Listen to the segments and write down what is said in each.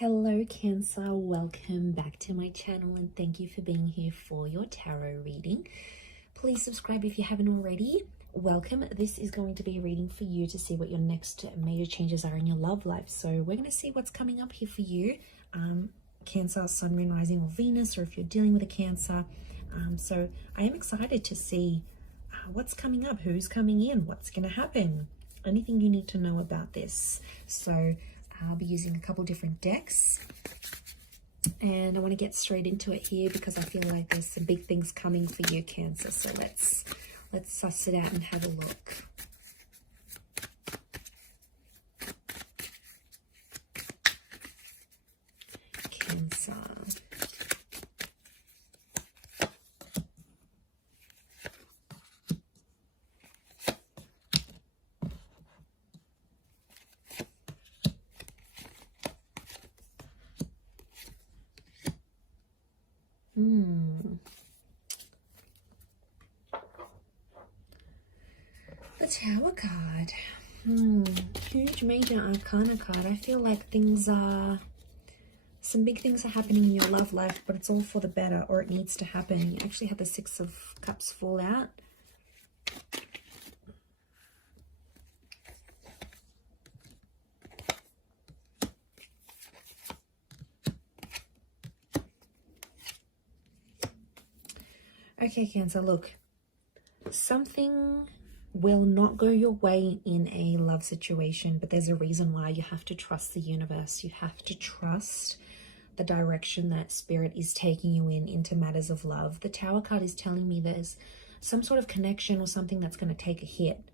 Hello Cancer, welcome back to my channel and thank you for being here for your tarot reading. Please subscribe if you haven't already. Welcome. This is going to be a reading for you to see what your next major changes are in your love life. So we're going to see what's coming up here for you. Cancer, Sun, Moon, Rising or Venus, or if you're dealing with a Cancer. So I am excited to see what's coming up, who's coming in, what's going to happen, anything you need to know about this. So I'll be using a couple different decks and I want to get straight into it here because I feel like there's some big things coming for you, Cancer. So let's suss it out and have a look. Cancer. The Tower card. Huge major arcana card. I feel like some big things are happening in your love life, but it's all for the better, or it needs to happen. You actually had the Six of Cups fall out. Okay, Cancer, look. Something will not go your way in a love situation, but there's a reason why. You have to trust the universe. You have to trust the direction that Spirit is taking you into matters of love. The Tower card is telling me there's some sort of connection or something that's going to take a hit.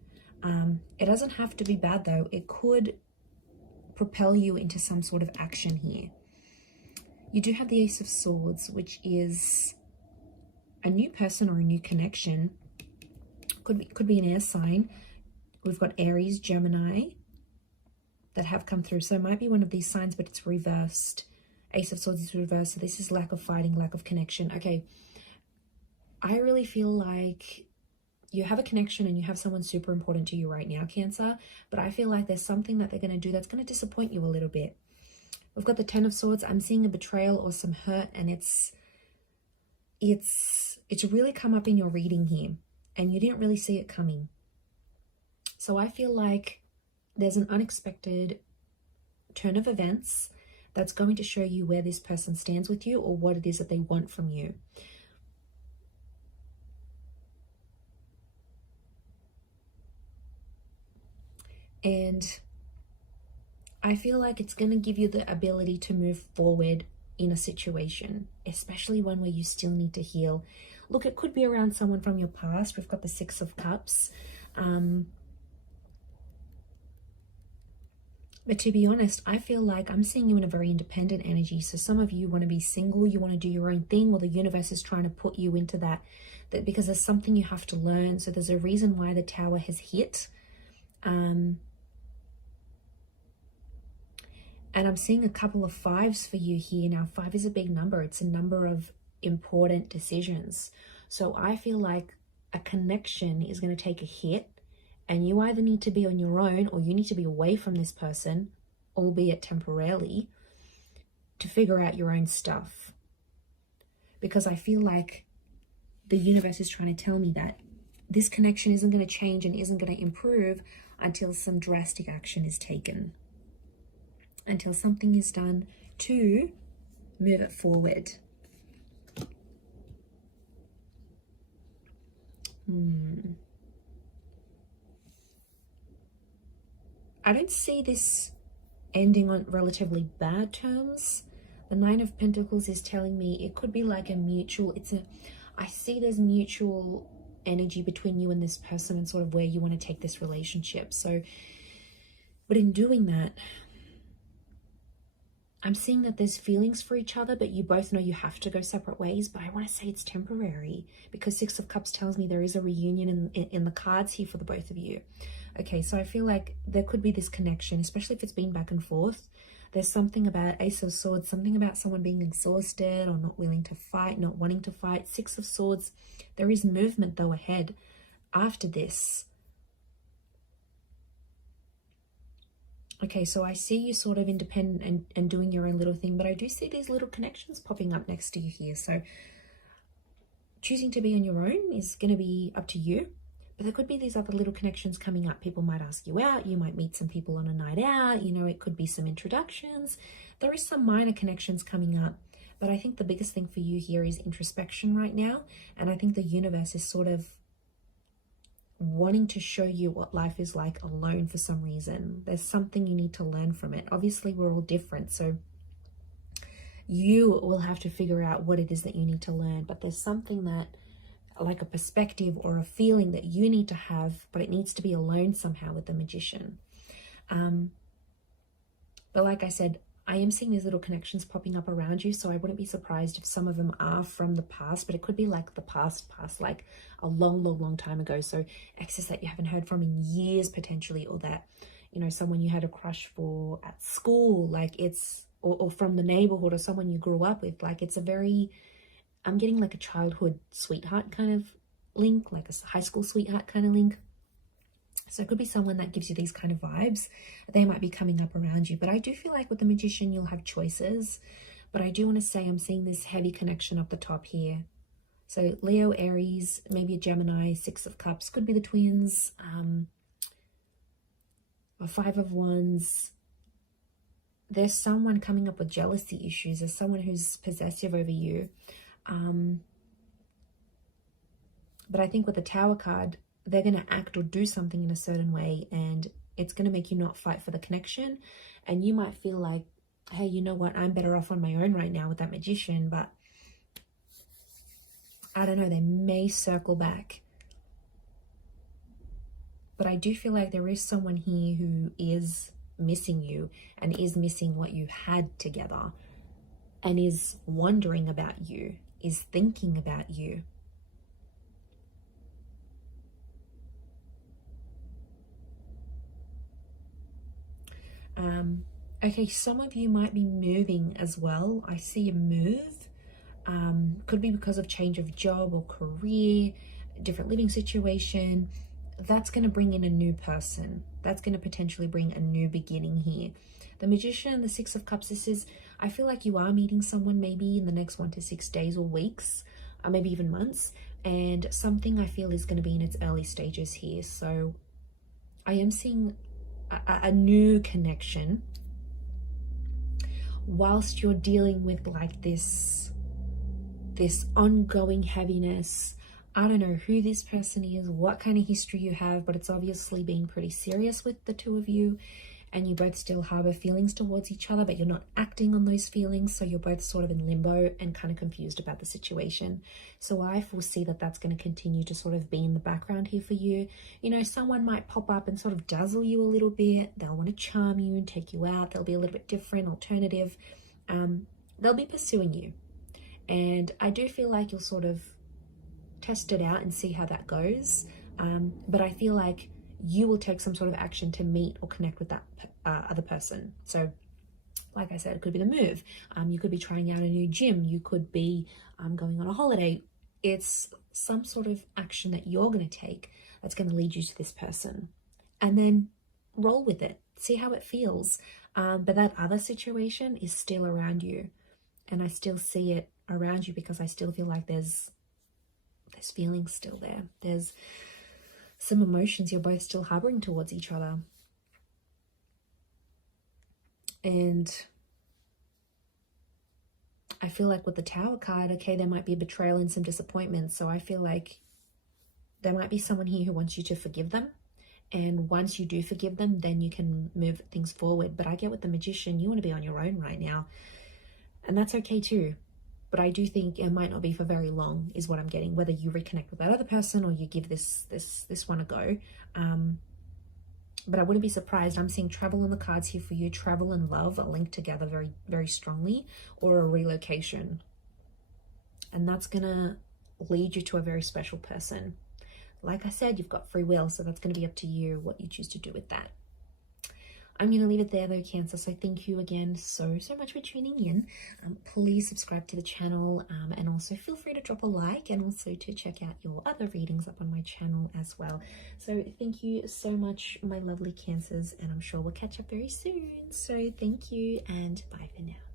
It doesn't have to be bad though. It could propel you into some sort of action here. You do have the Ace of Swords, which is a new person or a new connection. Could be an air sign. We've got Aries, Gemini that have come through. So it might be one of these signs, but it's reversed. Ace of Swords is reversed. So this is lack of fighting, lack of connection. Okay. I really feel like you have a connection and you have someone super important to you right now, Cancer. But I feel like there's something that they're going to do that's going to disappoint you a little bit. We've got the Ten of Swords. I'm seeing a betrayal or some hurt, and it's really come up in your reading here. And you didn't really see it coming. So I feel like there's an unexpected turn of events that's going to show you where this person stands with you or what it is that they want from you. And I feel like it's going to give you the ability to move forward in a situation, especially one where you still need to heal. Look, it could be around someone from your past. We've got the Six of Cups. But to be honest, I feel like I'm seeing you in a very independent energy. So some of you want to be single, you want to do your own thing, or the universe is trying to put you into that because there's something you have to learn. So there's a reason why the Tower has hit. And I'm seeing a couple of fives for you here. Now, 5 is a big number. It's a number of important decisions. So I feel like a connection is going to take a hit, and you either need to be on your own or you need to be away from this person, albeit temporarily, to figure out your own stuff. Because I feel like the universe is trying to tell me that this connection isn't going to change and isn't going to improve until some drastic action is taken. Until something is done to move it forward. I don't see this ending on relatively bad terms. The Nine of Pentacles is telling me it could be like a mutual, I see there's mutual energy between you and this person and sort of where you want to take this relationship. So, but in doing that, I'm seeing that there's feelings for each other, but you both know you have to go separate ways. But I want to say it's temporary because Six of Cups tells me there is a reunion in the cards here for the both of you. Okay, so I feel like there could be this connection, especially if it's been back and forth. There's something about Ace of Swords, something about someone being exhausted or not willing to fight, not wanting to fight. Six of Swords, there is movement though ahead after this. Okay, so I see you sort of independent and doing your own little thing, but I do see these little connections popping up next to you here. So choosing to be on your own is going to be up to you, but there could be these other little connections coming up. People might ask you out, you might meet some people on a night out, you know, it could be some introductions. There is some minor connections coming up, but I think the biggest thing for you here is introspection right now. And I think the universe is sort of wanting to show you what life is like alone for some reason. There's something you need to learn from it. Obviously, we're all different, so you will have to figure out what it is that you need to learn, but there's something that, like a perspective or a feeling that you need to have, but it needs to be alone somehow with the Magician. But like I said, I am seeing these little connections popping up around you, so I wouldn't be surprised if some of them are from the past, but it could be like the past, like a long time ago. So exes that you haven't heard from in years potentially, or that, you know, someone you had a crush for at school, like it's, or from the neighborhood, or someone you grew up with. Like it's a very, I'm getting like a childhood sweetheart kind of link, like a high school sweetheart kind of link. So it could be someone that gives you these kind of vibes. They might be coming up around you. But I do feel like with the Magician, you'll have choices. But I do want to say I'm seeing this heavy connection up the top here. So Leo, Aries, maybe a Gemini, Six of Cups. Could be the twins. A Five of Wands. There's someone coming up with jealousy issues. There's someone who's possessive over you. But I think with the Tower card, they're going to act or do something in a certain way, and it's going to make you not fight for the connection. And you might feel like, hey, you know what, I'm better off on my own right now with that Magician, but I don't know, they may circle back. But I do feel like there is someone here who is missing you and is missing what you had together, and is wondering about you, is thinking about you. Okay, some of you might be moving as well. I see a move. Could be because of change of job or career, different living situation. That's going to bring in a new person. That's going to potentially bring a new beginning here. The Magician and the Six of Cups, this is, I feel like you are meeting someone maybe in the next 1 to 6 days or weeks, or maybe even months. And something I feel is going to be in its early stages here. So I am seeing a new connection whilst you're dealing with like this ongoing heaviness. I don't know who this person is, what kind of history you have, but it's obviously been pretty serious with the two of you, and you both still harbor feelings towards each other, but you're not acting on those feelings. So you're both sort of in limbo and kind of confused about the situation. So I foresee that that's going to continue to sort of be in the background here for you. You know, someone might pop up and sort of dazzle you a little bit. They'll want to charm you and take you out. They'll be a little bit different, alternative. They'll be pursuing you. And I do feel like you'll sort of test it out and see how that goes. But I feel like you will take some sort of action to meet or connect with that other person. So like I said, it could be the move. You could be trying out a new gym. You could be going on a holiday. It's some sort of action that you're going to take that's going to lead you to this person. And then roll with it. See how it feels. But that other situation is still around you. And I still see it around you because I still feel like there's feelings still there. There's some emotions you're both still harboring towards each other. And I feel like with the Tower card, okay, there might be a betrayal and some disappointment. So I feel like there might be someone here who wants you to forgive them. And once you do forgive them, then you can move things forward. But I get with the Magician, you want to be on your own right now. And that's okay too. But I do think it might not be for very long is what I'm getting, whether you reconnect with that other person or you give this one a go. But I wouldn't be surprised. I'm seeing travel on the cards here for you. Travel and love are linked together very, very strongly, or a relocation. And that's going to lead you to a very special person. Like I said, you've got free will, so that's going to be up to you what you choose to do with that. I'm going to leave it there though, Cancer. So thank you again so much for tuning in. Please subscribe to the channel, and also feel free to drop a like, and also to check out your other readings up on my channel as well. So thank you so much, my lovely Cancers, and I'm sure we'll catch up very soon. So thank you, and bye for now.